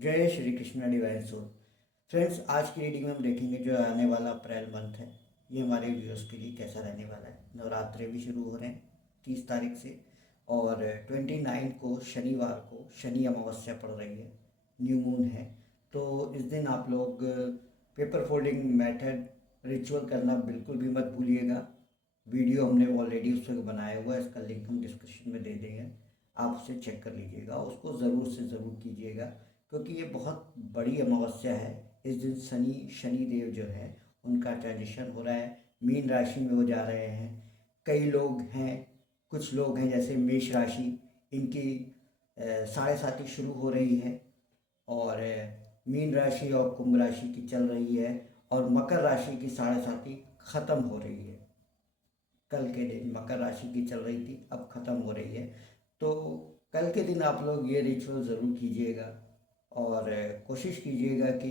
जय Shri Krishna divine soul. Friends, आज की रीडिंग में हम देखेंगे जो आने वाला अप्रैल मंथ है ये हमारे व्यूअर्स के लिए कैसा रहने वाला है। नवरात्रे भी शुरू हो रहे हैं 30 तारीख से, और 29 को शनिवार को शनि अमावस्या पड़ रही है, न्यू मून है। तो इस दिन आप लोग पेपर फोल्डिंग मेथड रिचुअल करना बिल्कुल भी मत भूलिएगा। वीडियो हमने ऑलरेडी उस पर बनाया हुआ है, इसका लिंक हम डिस्क्रिप्शन में दे देंगे, आप उसे चेक कर लीजिएगा। उसको ज़रूर से ज़रूर कीजिएगा क्योंकि ये बहुत बड़ी अमावस्या है। इस दिन शनिदेव जो है उनका ट्रांजिशन हो रहा है, मीन राशि में वो जा रहे हैं। कई लोग हैं, कुछ लोग हैं जैसे मेष राशि, इनकी साढ़े साथी शुरू हो रही है, और मीन राशि और कुंभ राशि की चल रही है, और मकर राशि की साढ़े साथी ख़त्म हो रही है। कल के दिन मकर राशि की चल रही थी, अब ख़त्म हो रही है। तो कल के दिन आप लोग ये रिचुअल ज़रूर कीजिएगा, और कोशिश कीजिएगा कि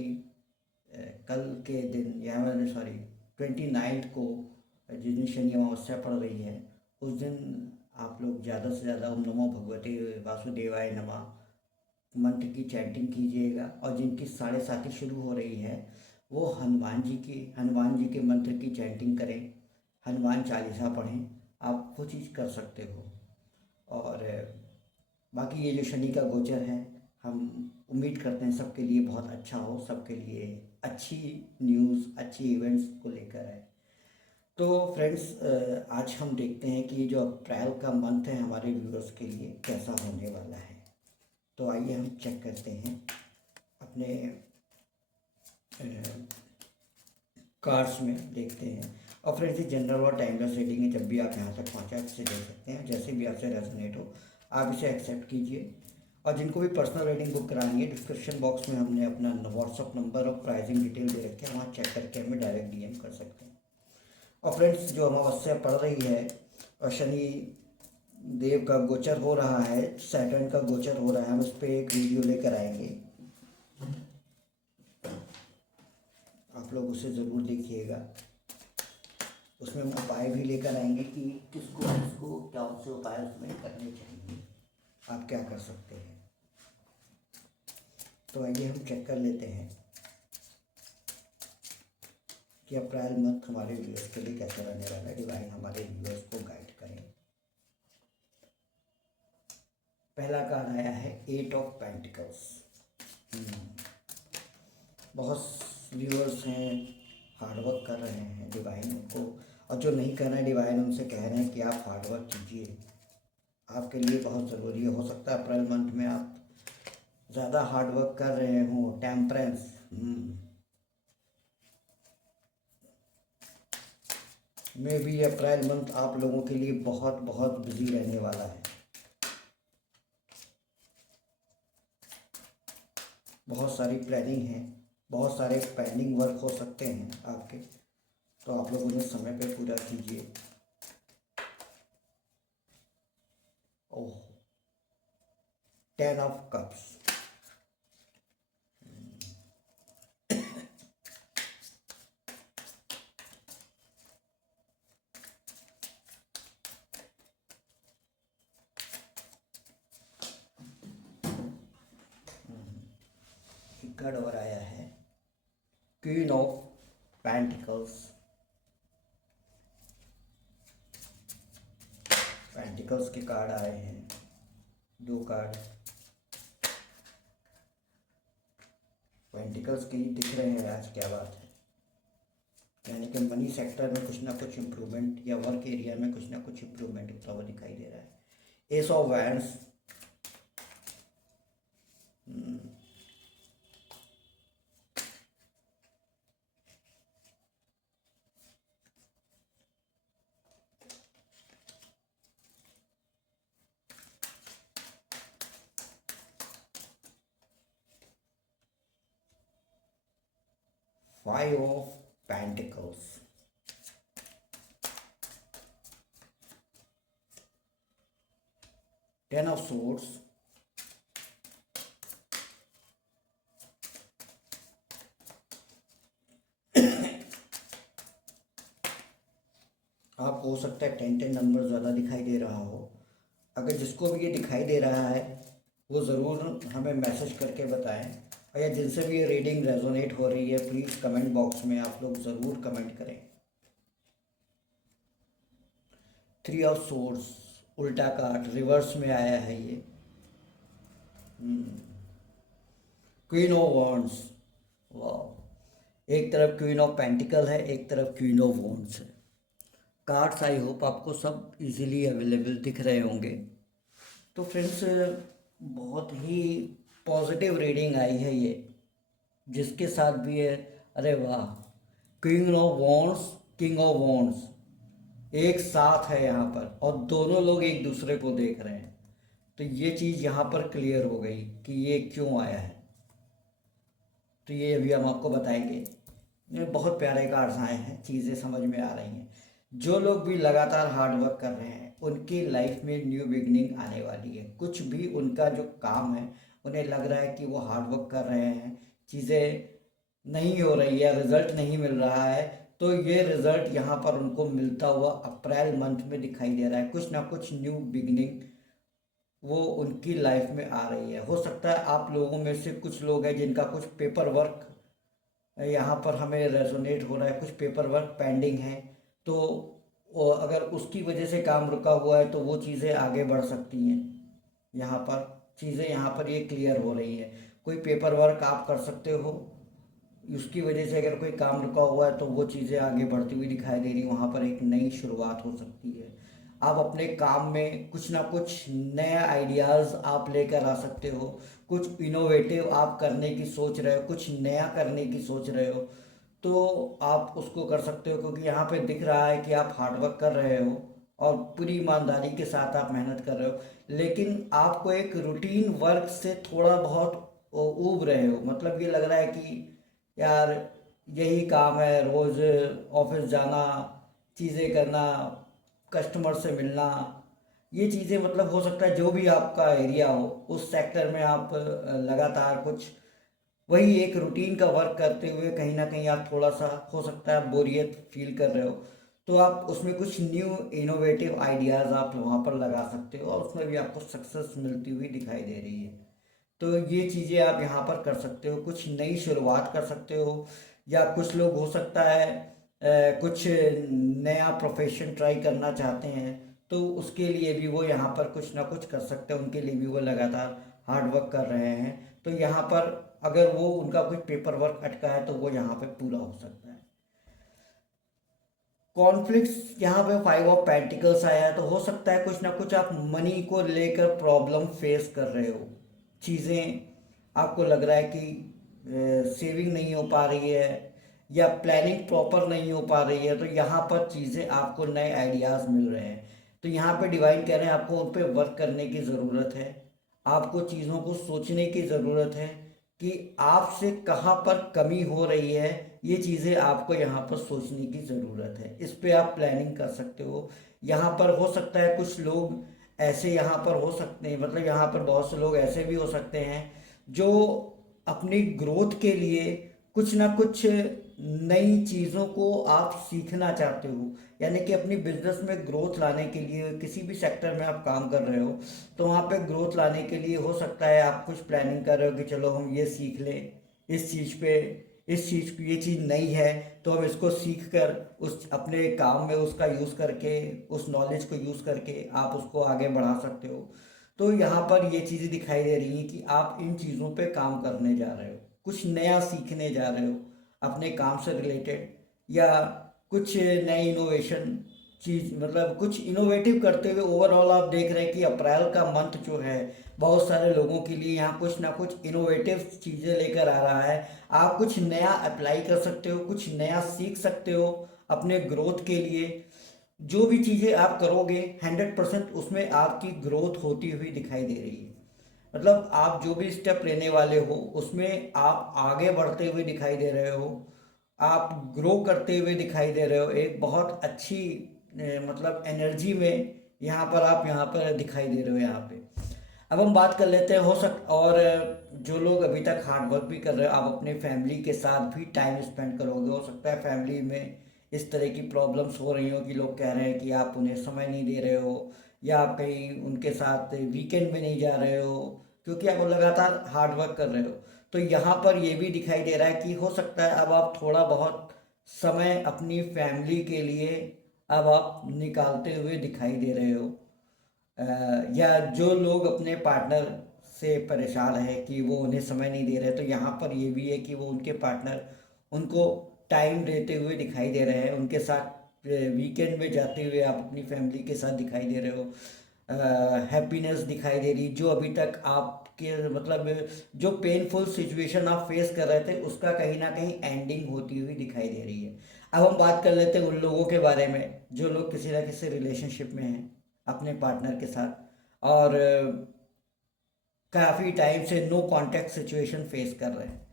कल के दिन या मैंने सॉरी 29 को जिस दिन शनि अमावस्या पड़ रही है उस दिन आप लोग ज़्यादा से ज़्यादा ओम नमो भगवते वासुदेवाय नमः मंत्र की चैंटिंग कीजिएगा। और जिनकी साढ़े साथी शुरू हो रही है वो हनुमान जी के मंत्र की चैंटिंग करें, हनुमान चालीसा पढ़ें, आप वो चीज़ कर सकते हो। और बाकी ये जो शनि का गोचर है, हम उम्मीद करते हैं सबके लिए बहुत अच्छा हो, सबके लिए अच्छी न्यूज़, अच्छी इवेंट्स को लेकर है। तो फ्रेंड्स, आज हम देखते हैं कि जो अप्रैल का मंथ है हमारे व्यूअर्स के लिए कैसा होने वाला है। तो आइए हम चेक करते हैं अपने कार्ड्स में, देखते हैं। और फ्रेंड्स, ये जनरल और टाइमलेस रीडिंग है, जब भी आप यहाँ तक पहुँचा इसे देख सकते हैं, जैसे भी आपसे रेजोनेट हो आप इसे एक्सेप्ट कीजिए। और जिनको भी पर्सनल रीडिंग बुक करानी है, डिस्क्रिप्शन बॉक्स में हमने अपना व्हाट्सअप नंबर और प्राइसिंग डिटेल दे रखे हैं, वहाँ चेक करके हमें डायरेक्ट डीएम कर सकते हैं। और फ्रेंड्स, जो अमावस्या पड़ रही है और शनि देव का गोचर हो रहा है, सैटर्न का गोचर हो रहा है, हम उस पर एक वीडियो लेकर आएंगे, आप लोग उसे ज़रूर देखिएगा। उसमें हम उपाय भी लेकर आएंगे कि किसको किसको क्या से उपाय उसमें करने चाहिए, आप क्या कर सकते हैं। तो आइए हम चेक कर लेते हैं कि अप्रैल मंथ हमारे व्यूअर्स के लिए कैसा रहने वाला है। डिवाइन हमारे व्यूअर्स को गाइड करें। पहला कार्ड आया है 8 ऑफ पेंटिकल्स। बहुत व्यूअर्स हैं, हार्डवर्क कर रहे हैं, डिवाइन उनको, और जो नहीं कर रहे हैं डिवाइन उनसे कह रहे हैं कि आप हार्डवर्क कीजिए, आपके लिए बहुत ज़रूरी है। हो सकता है अप्रैल मंथ में आप ज़्यादा हार्डवर्क कर रहे हो। टेम्परेंस, में भी अप्रैल मंथ आप लोगों के लिए बहुत बहुत बिजी रहने वाला है। बहुत सारी प्लानिंग है, बहुत सारे पेंडिंग वर्क हो सकते हैं आपके, तो आप लोग उन्हें समय पे पूरा कीजिए। ओह, 10 ऑफ कप्स, कार्ड और आया है क्वीन ऑफ पेंटिकल्स। पेंटिकल्स के कार्ड आए हैं, 2 कार्ड पेंटिकल्स के ही दिख रहे हैं आज, क्या बात है। यानी कि मनी सेक्टर में कुछ ना कुछ इम्प्रूवमेंट, या वर्क एरिया में कुछ ना कुछ इम्प्रूवमेंट होता हुआ दिखाई दे रहा है। S of wands, 5 of pentacles, 10 of swords, आप हो सकता है 10 नंबर ज़्यादा दिखाई दे रहा हो। अगर जिसको भी ये दिखाई दे रहा है वो ज़रूर हमें मैसेज करके बताएं, या जिनसे भी ये रीडिंग रेजोनेट हो रही है, प्लीज़ कमेंट बॉक्स में आप लोग ज़रूर कमेंट करें। 3 ऑफ सोर्ड्स उल्टा कार्ड रिवर्स में आया है ये। क्वीन ऑफ वॉन्ड्स, वाह, एक तरफ क्वीन ऑफ पेंटिकल है, एक तरफ क्वीन ऑफ वॉन्ड्स है। कार्ड्स आई होप आपको सब इजीली अवेलेबल दिख रहे होंगे। तो फ्रेंड्स, बहुत ही पॉजिटिव रीडिंग आई है ये, जिसके साथ भी है, अरे वाह, queen of wands, king of wands एक साथ है यहाँ पर, और दोनों लोग एक दूसरे को देख रहे हैं। तो ये चीज़ यहाँ पर क्लियर हो गई कि ये क्यों आया है। तो ये अभी हम आपको बताएंगे। ये बहुत प्यारे कार्ड्स आए हैं, चीज़ें समझ में आ रही हैं। जो लोग भी लगातार हार्ड वर्क कर रहे हैं उनकी लाइफ में न्यू बिगनिंग आने वाली है। कुछ भी उनका जो काम है, उन्हें लग रहा है कि वो हार्ड वर्क कर रहे हैं, चीज़ें नहीं हो रही है, रिजल्ट नहीं मिल रहा है, तो ये रिजल्ट यहाँ पर उनको मिलता हुआ अप्रैल मंथ में दिखाई दे रहा है। कुछ ना कुछ न्यू बिगनिंग वो उनकी लाइफ में आ रही है। हो सकता है आप लोगों में से कुछ लोग हैं जिनका कुछ पेपर वर्क यहाँ पर हमें रेजोनेट हो रहा है, कुछ पेपर वर्क पेंडिंग है, तो अगर उसकी वजह से काम रुका हुआ है तो वो चीज़ें आगे बढ़ सकती हैं। यहाँ पर चीज़ें यहाँ पर ये क्लियर हो रही है। कोई पेपर वर्क आप कर सकते हो, उसकी वजह से अगर कोई काम रुका हुआ है तो वो चीज़ें आगे बढ़ती हुई दिखाई दे रही, वहाँ पर एक नई शुरुआत हो सकती है। आप अपने काम में कुछ ना कुछ नया आइडियाज़ आप लेकर आ सकते हो, कुछ इनोवेटिव आप करने की सोच रहे हो, कुछ नया करने की सोच रहे हो, तो आप उसको कर सकते हो। क्योंकि यहाँ पे दिख रहा है कि आप हार्डवर्क कर रहे हो और पूरी ईमानदारी के साथ आप मेहनत कर रहे हो, लेकिन आपको एक रूटीन वर्क से थोड़ा बहुत ऊब रहे हो। मतलब ये लग रहा है कि यार यही काम है, रोज़ ऑफिस जाना, चीज़ें करना, कस्टमर से मिलना, ये चीज़ें, मतलब हो सकता है जो भी आपका एरिया हो उस सेक्टर में आप लगातार कुछ वही एक रूटीन का वर्क करते हुए कहीं ना कहीं आप थोड़ा सा, हो सकता है, बोरियत फील कर रहे हो। तो आप उसमें कुछ न्यू इनोवेटिव आइडियाज़ आप वहाँ पर लगा सकते हो और उसमें भी आपको सक्सेस मिलती हुई दिखाई दे रही है। तो ये चीज़ें आप यहाँ पर कर सकते हो, कुछ नई शुरुआत कर सकते हो। या कुछ लोग हो सकता है कुछ नया प्रोफेशन ट्राई करना चाहते हैं, तो उसके लिए भी वो यहाँ पर कुछ ना कुछ कर सकते हैं, उनके लिए भी वो लगातार हार्ड वर्क कर रहे हैं। तो यहाँ पर अगर वो उनका कुछ पेपर वर्क अटका है तो वो यहाँ पे पूरा हो सकता है। कॉन्फ्लिक्ट्स, यहाँ पे 5 ऑफ पेंटिकल्स आया है, तो हो सकता है कुछ ना कुछ आप मनी को लेकर प्रॉब्लम फेस कर रहे हो। चीज़ें आपको लग रहा है कि सेविंग नहीं हो पा रही है या प्लानिंग प्रॉपर नहीं हो पा रही है, तो यहाँ पर चीज़ें आपको नए आइडियाज़ मिल रहे हैं। तो यहाँ पे डिवाइन कह रहे हैं आपको उन पर वर्क करने की ज़रूरत है, आपको चीज़ों को सोचने की ज़रूरत है कि आपसे कहाँ पर कमी हो रही है। ये चीज़ें आपको यहाँ पर सोचने की ज़रूरत है, इस पे आप प्लानिंग कर सकते हो। यहाँ पर हो सकता है कुछ लोग ऐसे यहाँ पर हो सकते हैं, मतलब यहाँ पर बहुत से लोग ऐसे भी हो सकते हैं जो अपनी ग्रोथ के लिए कुछ ना कुछ नई चीज़ों को आप सीखना चाहते हो। यानी कि अपनी बिजनेस में ग्रोथ लाने के लिए, किसी भी सेक्टर में आप काम कर रहे हो, तो वहाँ पे ग्रोथ लाने के लिए हो सकता है आप कुछ प्लानिंग कर रहे हो कि चलो हम ये सीख लें, इस चीज़ पे, इस चीज़ की ये चीज़ नई है तो हम इसको सीख कर उस अपने काम में उसका यूज़ करके, उस नॉलेज को यूज़ करके आप उसको आगे बढ़ा सकते हो। तो यहाँ पर ये चीज़ें दिखाई दे रही हैं कि आप इन चीज़ों पे काम करने जा रहे हो, कुछ नया सीखने जा रहे हो अपने काम से रिलेटेड, या कुछ नई इनोवेशन चीज़, मतलब कुछ इनोवेटिव करते हुए। ओवरऑल आप देख रहे हैं कि अप्रैल का मंथ जो है बहुत सारे लोगों के लिए यहाँ कुछ ना कुछ इनोवेटिव चीज़ें लेकर आ रहा है। आप कुछ नया अप्लाई कर सकते हो, कुछ नया सीख सकते हो अपने ग्रोथ के लिए। जो भी चीज़ें आप करोगे 100% उसमें आपकी ग्रोथ होती हुई दिखाई दे रही है। मतलब आप जो भी स्टेप लेने वाले हो उसमें आप आगे बढ़ते हुए दिखाई दे रहे हो, आप ग्रो करते हुए दिखाई दे रहे हो, एक बहुत अच्छी मतलब एनर्जी में यहाँ पर आप यहाँ पर दिखाई दे रहे हो यहाँ पे। अब हम बात कर लेते हैं, हो सक और जो लोग अभी तक हार्ड वर्क भी कर रहे हो, आप अपने फैमिली के साथ भी टाइम स्पेंड करोगे। हो सकता है फैमिली में इस तरह की प्रॉब्लम्स हो रही हो कि लोग कह रहे हैं कि आप उन्हें समय नहीं दे रहे हो, या आप कहीं उनके साथ वीकेंड में नहीं जा रहे हो क्योंकि आप लगातार हार्ड वर्क कर रहे हो। तो यहाँ पर ये भी दिखाई दे रहा है कि हो सकता है अब आप थोड़ा बहुत समय अपनी फैमिली के लिए अब आप निकालते हुए दिखाई दे रहे हो। या जो लोग अपने पार्टनर से परेशान है कि वो उन्हें समय नहीं दे रहे, तो यहाँ पर ये भी है कि वो उनके पार्टनर उनको टाइम देते हुए दिखाई दे रहे हैं, उनके साथ वीकेंड में जाते हुए आप अपनी फैमिली के साथ दिखाई दे रहे हो। हैप्पीनेस दिखाई दे रही, जो अभी तक आपके मतलब जो पेनफुल सिचुएशन आप फेस कर रहे थे उसका कहीं ना कहीं एंडिंग होती हुई दिखाई दे रही है। अब हम बात कर लेते हैं उन लोगों के बारे में जो लोग किसी ना किसी रिलेशनशिप में हैं अपने पार्टनर के साथ, और काफ़ी टाइम से नो कांटेक्ट सिचुएशन फेस कर रहे हैं।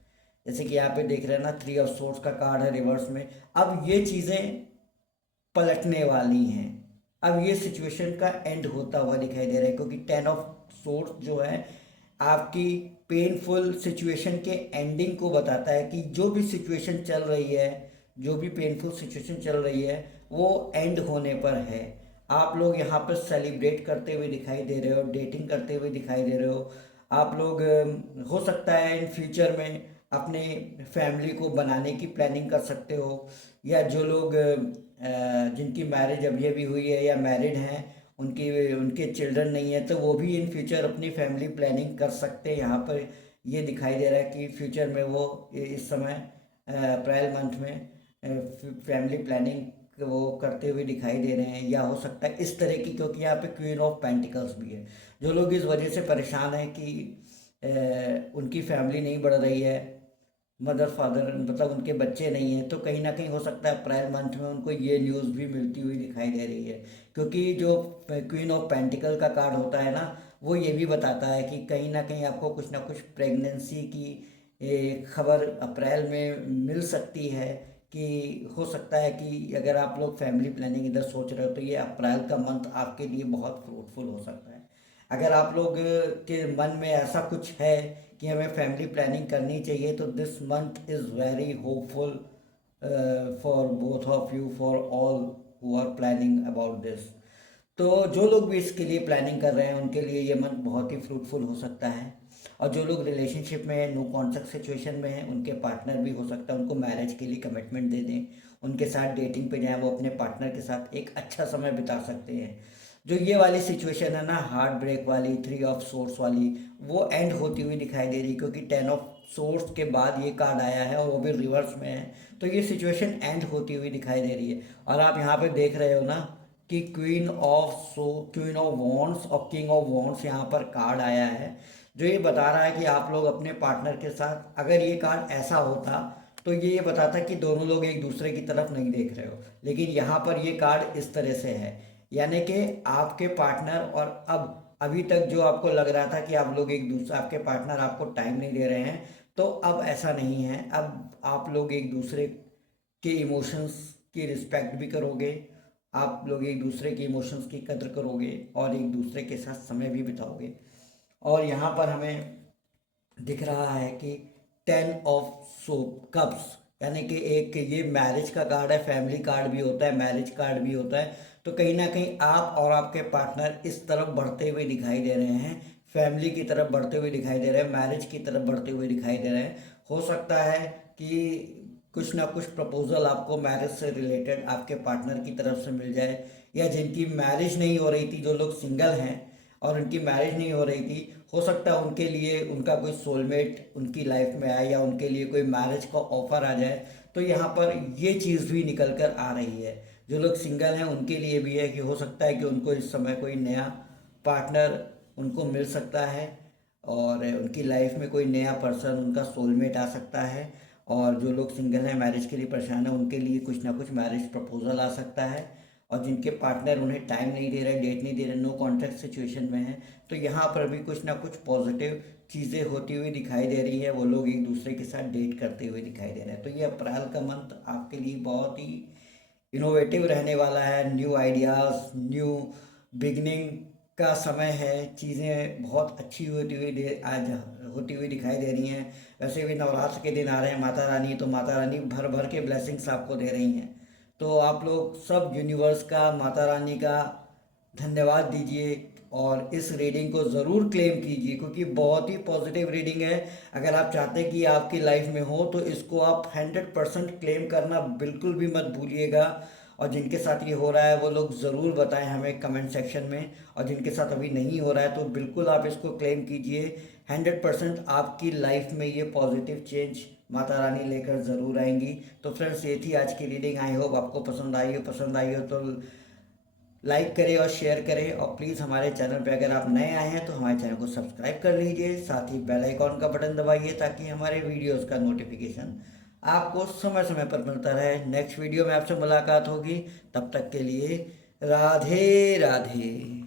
जैसे कि यहाँ पे देख रहे हैं ना, 3 ऑफ सोर्ड्स का कार्ड है रिवर्स में। अब ये चीज़ें पलटने वाली हैं, अब ये सिचुएशन का एंड होता हुआ दिखाई दे रहा है, क्योंकि 10 ऑफ सोर्ड्स जो है आपकी पेनफुल सिचुएशन के एंडिंग को बताता है कि जो भी सिचुएशन चल रही है, जो भी पेनफुल सिचुएशन चल रही है वो एंड होने पर है। आप लोग यहाँ पर सेलिब्रेट करते हुए दिखाई दे रहे हो, डेटिंग करते हुए दिखाई दे रहे हो। आप लोग हो सकता है इन फ्यूचर में अपने फैमिली को बनाने की प्लानिंग कर सकते हो, या जो लोग जिनकी मैरिज अभी अभी हुई है या मैरिड हैं, उनकी उनके चिल्ड्रन नहीं है, तो वो भी इन फ्यूचर अपनी फैमिली प्लानिंग कर सकते हैं। यहाँ पर ये दिखाई दे रहा है कि फ्यूचर में वो इस समय अप्रैल मंथ में फैमिली प्लानिंग वो करते हुए दिखाई दे रहे हैं, या हो सकता है इस तरह की, क्योंकि यहाँ पे क्वीन ऑफ पेंटिकल्स भी है। जो लोग इस वजह से परेशान हैं कि उनकी फैमिली नहीं बढ़ रही है, मदर फादर मतलब उनके बच्चे नहीं हैं, तो कहीं ना कहीं हो सकता है अप्रैल मंथ में उनको ये न्यूज़ भी मिलती हुई दिखाई दे रही है। क्योंकि जो क्वीन ऑफ पेंटिकल का कार्ड होता है ना, वो ये भी बताता है कि कहीं ना कहीं आपको कुछ ना कुछ प्रेगनेंसी की खबर अप्रैल में मिल सकती है। कि हो सकता है कि अगर आप लोग फैमिली प्लानिंग इधर सोच रहे हो तो ये अप्रैल का मंथ आपके लिए बहुत फ्रूटफुल हो सकता है। अगर आप लोग के मन में ऐसा कुछ है कि हमें फैमिली प्लानिंग करनी चाहिए, तो this month is very hopeful for both of you, for all who are planning about this. तो जो लोग भी इसके लिए प्लानिंग कर रहे हैं उनके लिए ये मंथ बहुत ही फ्रूटफुल हो सकता है। और जो लोग रिलेशनशिप में है, नो कॉन्ट्रैक्ट सिचुएशन में हैं, उनके पार्टनर भी हो सकता है उनको मैरिज के लिए कमिटमेंट दे दें, उनके साथ डेटिंग पे जाएं, वो अपने पार्टनर के साथ एक अच्छा समय बिता सकते हैं। जो ये वाली सिचुएशन है ना, हार्ट ब्रेक वाली, 3 ऑफ सोर्स वाली, वो एंड होती हुई दिखाई दे रही, क्योंकि 10 ऑफ सोर्स के बाद ये कार्ड आया है और वो भी रिवर्स में है। तो ये सिचुएशन एंड होती हुई दिखाई दे रही है। और आप यहाँ पे देख रहे हो ना कि क्वीन ऑफ वॉन्ड्स और किंग ऑफ वॉन्ड्स यहाँ पर कार्ड आया है, जो ये बता रहा है कि आप लोग अपने पार्टनर के साथ, अगर ये कार्ड ऐसा होता तो ये बताता कि दोनों लोग एक दूसरे की तरफ नहीं देख रहे हो, लेकिन यहाँ पर ये कार्ड इस तरह से है, यानी कि आपके पार्टनर और अब अभी तक जो आपको लग रहा था कि आप लोग एक दूसरे, आपके पार्टनर आपको टाइम नहीं दे रहे हैं, तो अब ऐसा नहीं है। अब आप लोग एक दूसरे के इमोशंस की रिस्पेक्ट भी करोगे, आप लोग एक दूसरे के इमोशंस की कद्र करोगे और एक दूसरे के साथ समय भी बिताओगे। और यहाँ पर हमें दिख रहा है कि 10 ऑफ कप्स, यानी कि एक ये मैरिज का कार्ड है, फैमिली कार्ड भी होता है, मैरिज कार्ड भी होता है। तो कहीं ना कहीं आप और आपके पार्टनर इस तरफ बढ़ते हुए दिखाई दे रहे हैं, फैमिली की तरफ बढ़ते हुए दिखाई दे रहे हैं, मैरिज की तरफ बढ़ते हुए दिखाई दे रहे हैं। हो सकता है कि कुछ ना कुछ प्रपोजल आपको मैरिज से रिलेटेड आपके पार्टनर की तरफ से मिल जाए, या जिनकी मैरिज नहीं हो रही थी, जो लोग सिंगल हैं और उनकी मैरिज नहीं हो रही थी, हो सकता है उनके लिए उनका कोई सोलमेट उनकी लाइफ में आए, या उनके लिए कोई मैरिज का ऑफर आ जाए। तो यहाँ पर ये चीज़ भी निकल कर आ रही है। जो लोग सिंगल हैं उनके लिए भी है कि हो सकता है कि उनको इस समय कोई नया पार्टनर उनको मिल सकता है, और उनकी लाइफ में कोई नया पर्सन उनका सोलमेट आ सकता है। और जो लोग सिंगल हैं, मैरिज के लिए परेशान हैं, उनके लिए कुछ ना कुछ मैरिज प्रपोजल आ सकता है। और जिनके पार्टनर उन्हें टाइम नहीं दे रहे, डेट नहीं दे रहे, नो कॉन्टैक्ट सिचुएशन में हैं, तो यहाँ पर भी कुछ ना कुछ पॉजिटिव चीज़ें होती हुई दिखाई दे रही है। वो लोग एक दूसरे के साथ डेट करते हुए दिखाई दे रहे हैं। तो ये अप्रैल का मंथ आपके लिए बहुत ही इनोवेटिव रहने वाला है। न्यू आइडियाज़, न्यू बिगनिंग का समय है। चीज़ें बहुत अच्छी होती हुई आज होती हुई दिखाई दे रही हैं। वैसे भी नवरात्र के दिन आ रहे हैं माता रानी, तो माता रानी भर भर के ब्लेसिंग्स आपको दे रही हैं। तो आप लोग सब यूनिवर्स का, माता रानी का धन्यवाद दीजिए और इस रीडिंग को ज़रूर क्लेम कीजिए क्योंकि बहुत ही पॉजिटिव रीडिंग है। अगर आप चाहते हैं कि आपकी लाइफ में हो तो इसको आप 100% क्लेम करना बिल्कुल भी मत भूलिएगा। और जिनके साथ ये हो रहा है वो लोग ज़रूर बताएं हमें कमेंट सेक्शन में, और जिनके साथ अभी नहीं हो रहा है तो बिल्कुल आप इसको क्लेम कीजिए। 100% आपकी लाइफ में ये पॉजिटिव चेंज माता रानी लेकर ज़रूर आएंगी। तो फ्रेंड्स ये थी आज की रीडिंग। आई होप आपको पसंद आई हो तो लाइक करें और शेयर करें, और प्लीज़ हमारे चैनल पे अगर आप नए आए हैं तो हमारे चैनल को सब्सक्राइब कर लीजिए, साथ ही बेल आइकॉन का बटन दबाइए ताकि हमारे वीडियोस का नोटिफिकेशन आपको समय समय पर मिलता रहे। नेक्स्ट वीडियो में आपसे मुलाकात होगी, तब तक के लिए राधे राधे।